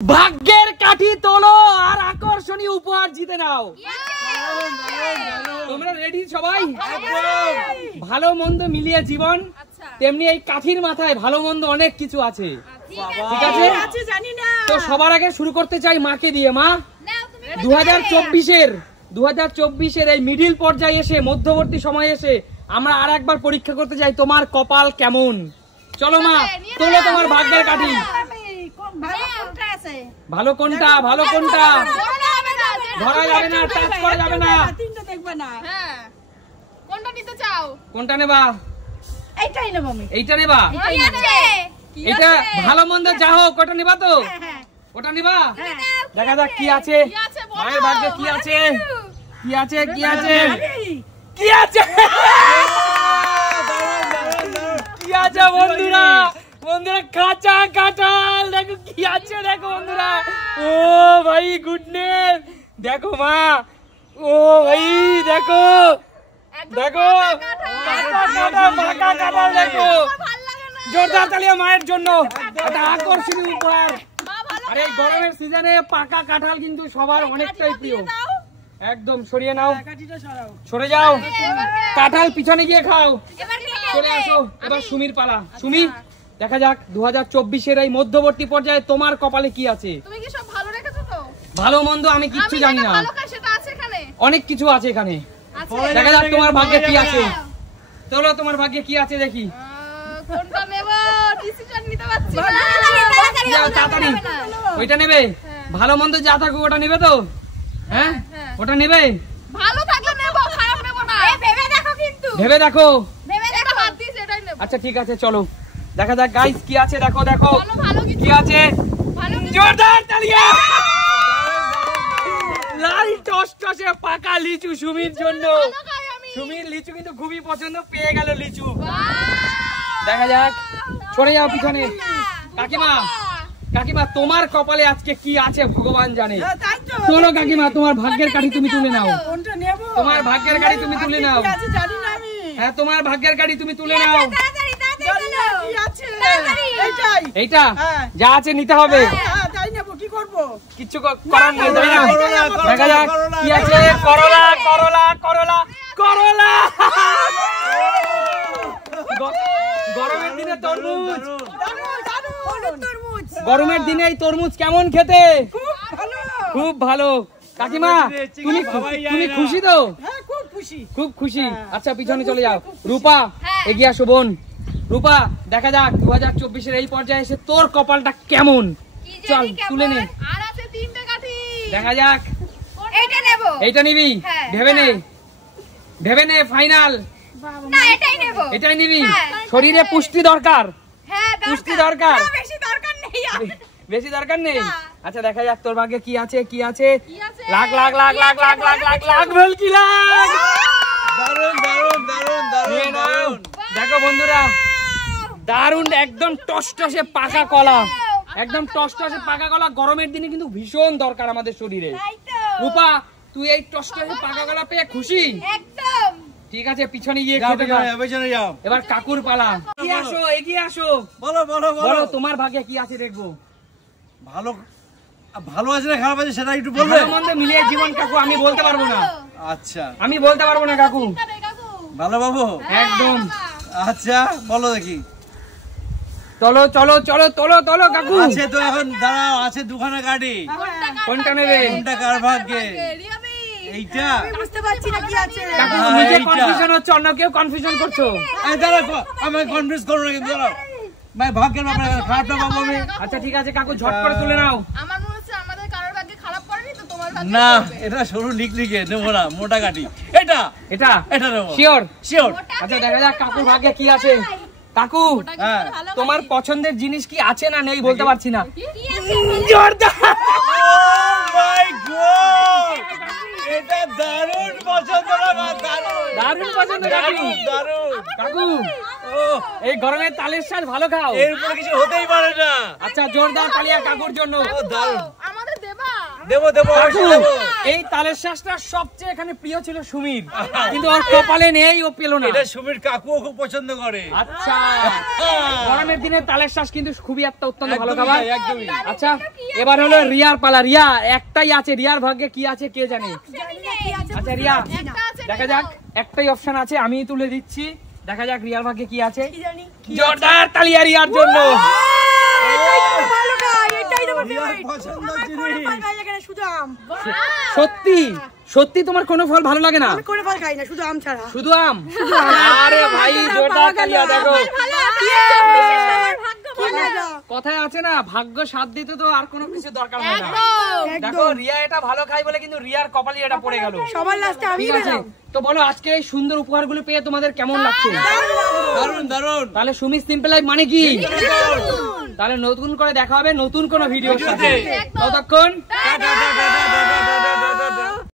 ভাগ্যের কাঠি তোলো আর আকর্ষণীয় উপহার জিতে নাও। তোমরা রেডি সবাই? ভালো মন্দ মিলিয়ে জীবন, তেমনি এই কাঠির মাথায় ভালো মন্দ অনেক কিছু আছে। ঠিক আছে, তো সবার আগে শুরু করতে চাই মাকে দিয়ে। মা, 2024-এর এই মিডিল পর্যায়ে এসে, মধ্যবর্তী সময় এসে আমরা আর একবার পরীক্ষা করতে চাই তোমার কপাল কেমন। চলো মা, তোলো তোমার ভাগ্যের কাঠি। ভালো কোনটা? ভালো কোনটা? ধরা যাবে না, টাচ করা যাবে না। কোনটা নিতে চাও? কোনটা নেবা? এইটাই নেব আমি। এইটা নেবা? এটা ভালো মন্দ যা হোক, ওটা নেবা তো? ওটা নেবা? দেখা যাক কি আছে মায়ের ভাগ্যে। কি আছে? কি আছে? কি আছে? কি আছে? কি আছে বন্ধুরা? বন্ধুরা কাঁচা কাঁঠাল, দেখো কি আছে, দেখো বন্ধুরা। ও ভাই গুডনেস, দেখো মা, ও ভাই দেখো, দেখো পাকা কাঁঠাল, দেখো। জোরদার তালিয়া মায়ের জন্য, একটা আকর্ষণীয় উপহার। আর এই গরমের সিজনে পাকা কাঁঠাল কিন্তু সবার অনেকটাই প্রিয়। একদম সরিয়ে নাও, সরে যাও, কাঁঠাল পিছনে গিয়ে খাও। চলে আসো, এবার সুমির পালা। সুমি, দেখা যাক 2024-এর এই মধ্যবর্তী পর্যায়ে তোমার কপালে কি আছে। তুমি কি সব ভালো রেখেছো তো? ভালো মন্দ আমি কিচ্ছু জানি না, সেটা আছে এখানে, অনেক কিছু আছে এখানে। দেখা যাক তোমার ভাগ্যে কি আছে। চলো তোমার ভাগ্যে কি আছে দেখি। কোনটা নেব ডিসিশন নিতে পারছি না। তাড়াতাড়ি ওইটা নেবে? ভালো মন্দ যা থাকুক ওটা নেবে তো? হ্যাঁ, ওটা নেবে? ভালো থাকলে নেব, খারাপ নেব না। ভেবে দেখো, কিন্তু ভেবে দেখো। ভেবে দেখো, হাত দিয়ে সেটাই নেব। আচ্ছা ঠিক আছে, চলো দেখা যাক গাইস কি আছে। দেখো দেখো কি আছে। জোরদার তালিয়া। লাল টসটসে পাকা লিচু সুমির জন্য। সুমির লিচু কিন্তু খুবই পছন্দ, পেয়ে গেল লিচু। দেখা যাক, সরে যাও পিছনে। কাকিমা, কাকিমা তোমার কপালে আজকে কি আছে ভগবান জানে। চলো কাকিমা, তোমার ভাগ্যের কাঠি তুমি তুলে নাও। তোমার ভাগ্যের কাঠি তুমি তুলে নাও। হ্যাঁ, তোমার ভাগ্যের কাঠি তুমি তুলে নাও। এইটা যা আছে নিতে হবে, কিচ্ছু করার নেই। দেখা যাক কি আছে। করলা, করলা, করলা, করলা। গরমের দিনে তরমুজ, গরমের দিনে এই তরমুজ কেমন খেতে? খুব ভালো। কাকিমা তুমি খুশি তো? খুব খুশি। আচ্ছা পিছনে চলে যাও। রূপা এগিয়ে আসো বোন। রূপা, দেখা যাক 2024-এর এই পর্যায়ে এসে তোর কপালটা কেমন। চল তুলে নে। দেখা যাক। এইটা নিবি? ভেবে নে, ভেবে নে, ফাইনাল। এটাই নিবি? শরীরে পুষ্টি দরকার, পুষ্টি দরকার। বেশি দরকার নেই। আচ্ছা দেখা যাক তোর ভাগ্যে কি আছে। কি আছে? লাখ লাখ লাখ লাখ লাখ লাখ লাখ লাখ ভেলকি লাখ। দারুন দারুন দারুন দারুন। দেখো বন্ধুরা, দারুন, একদম টসটসে পাকা কলা, একদম টসটসে পাকা কলা। গরমের দিনে কিন্তু ভীষণ দরকার আমাদের শরীরে। রূপা, তুই এই টসটসে পাকা কলা পেয়ে খুশি? একদম। ঠিক আছে, পিছনে গিয়ে খেতে যাও। এবার কাকুর পালা। এগিয়ে আসো, এগিয়ে আসো। বলো বলো বলো, তোমার ভাগ্যে কি আছে দেখবো। ভালো, ভালো আছে না খারাপ আছে সেটা একটু বলবে? ভালো মন্দ মিলিয়ে জীবন কাকু, আমি বলতে পারবো না। আচ্ছা, আমি বলতে পারবো না কাকু। ভালো বাবু, একদম। আচ্ছা বলো দেখি। চলো চলো চলো, তোলো তোলো কাকু। আছে তো এখন, দাঁড়াও, আছে দুখানা গাড়ি। কোনটা নেবে? কোনটা কার ভাগ্যে? এইটা বুঝতে পারছি না কি আছে। কাকু নিজে কনফিউশন হচ্ছে, অন্য কেউ কনফিউশন করছো। এই দাঁড়াও, আমি কনফিউজ করব না কিন্তু। দাঁড়াও ভাই, ভাগ্যের ব্যাপারে খারাপটা পাবো আমি। আচ্ছা ঠিক আছে কাকু, ঝট করে তুলে নাও। আমার মনে হচ্ছে আমাদের কারোর ভাগ্যে খারাপ করেনি তো, তোমার ভাগ্যে না, এটা সরু লিখে নেবো না, মোটা গাড়ি। এটা এটা এটা নেবো, শিওর শিওর। আচ্ছা দেখা যাক কাকুর ভাগ্যে কি আছে। কাকু, তোমার পছন্দের জিনিস কি আছে না নেই বলতে পারছি না। জোরদার। এটা দারুণ পছন্দ, দারুণ পছন্দ কাকু। কাকু এই গরমে তালের শাঁস ভালো খাও, এর উপরে কিছু হতেই পারে না। আচ্ছা জোরদার তালিয়া কাকুর জন্য। দারুণ। আমাদের দেবা। দেবো কাকু, এই তালের শ্বাসটা সবচেয়ে এখানে প্রিয় ছিল সুমির, কিন্তু ওর কপালে নেই, ও পেল না। এটা সুমির কাকুও খুব পছন্দ করে। আচ্ছা, গরমের দিনে তালের শ্বাস কিন্তু খুবই একটা অত্যন্ত ভালো খাবার। আচ্ছা, এবার হলো রিয়ার পালা। রিয়া একটাই আছে, রিয়ার ভাগ্যে কি আছে কে জানে? আচ্ছা রিয়া, দেখা যাক, একটাই অপশন আছে, আমি তুলে দিচ্ছি, দেখা যাক রিয়ার ভাগ্যে কি আছে। জোরদার তালিয়া রিয়ার জন্য। সত্যি সত্যি তোমার কোনো ফল ভালো লাগে না? কোনো ফল খাই না, শুধু আম ছাড়া। শুধু আম? আরে ভাই জোরদার তালিয়া। দেখো কথায় আছে না, ভাগ্য সাথ দিতে তো আর কোনো কিছু দরকার হয় না। দেখো রিয়া এটা ভালো খাই বলে কিন্তু রিয়ার কপালে এটা পড়ে গেল। সবার লাস্টে আমি পেলাম। তো বলো আজকে এই সুন্দর উপহারগুলো পেয়ে তোমাদের কেমন লাগছে? দারুণ দারুণ। তাহলে সুমি সিম্পল লাইফ মানে কি? তাহলে নতুন করে দেখা হবে নতুন কোনো ভিডিওর সাথে। ততক্ষণ